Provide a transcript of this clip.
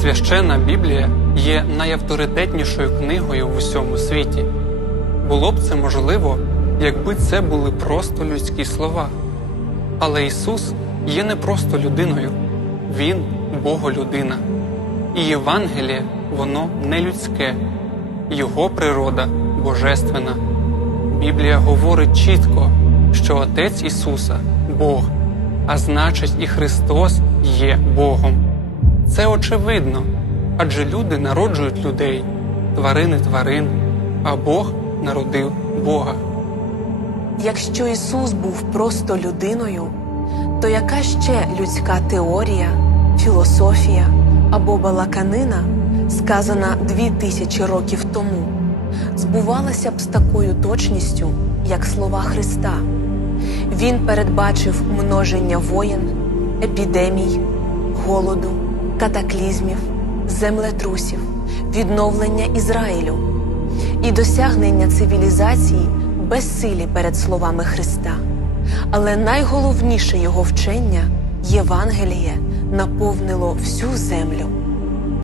Священна Біблія є найавторитетнішою книгою в усьому світі. Було б це можливо, якби це були просто людські слова. Але Ісус є не просто людиною, Він Боголюдина. І Євангеліє воно не людське, Його природа божественна. Біблія говорить чітко, що Отець Ісуса Бог, а значить, і Христос є Богом. Це очевидно, адже люди народжують людей, тварини тварин, а Бог народив Бога. Якщо Ісус був просто людиною, то яка ще людська теорія, філософія або балаканина, сказана дві тисячі років тому, збувалася б з такою точністю, як слова Христа? Він передбачив множення воєн, епідемій, голоду, катаклізмів, землетрусів, відновлення Ізраїлю і досягнення цивілізації безсилі перед словами Христа. Але найголовніше його вчення Євангеліє наповнило всю землю.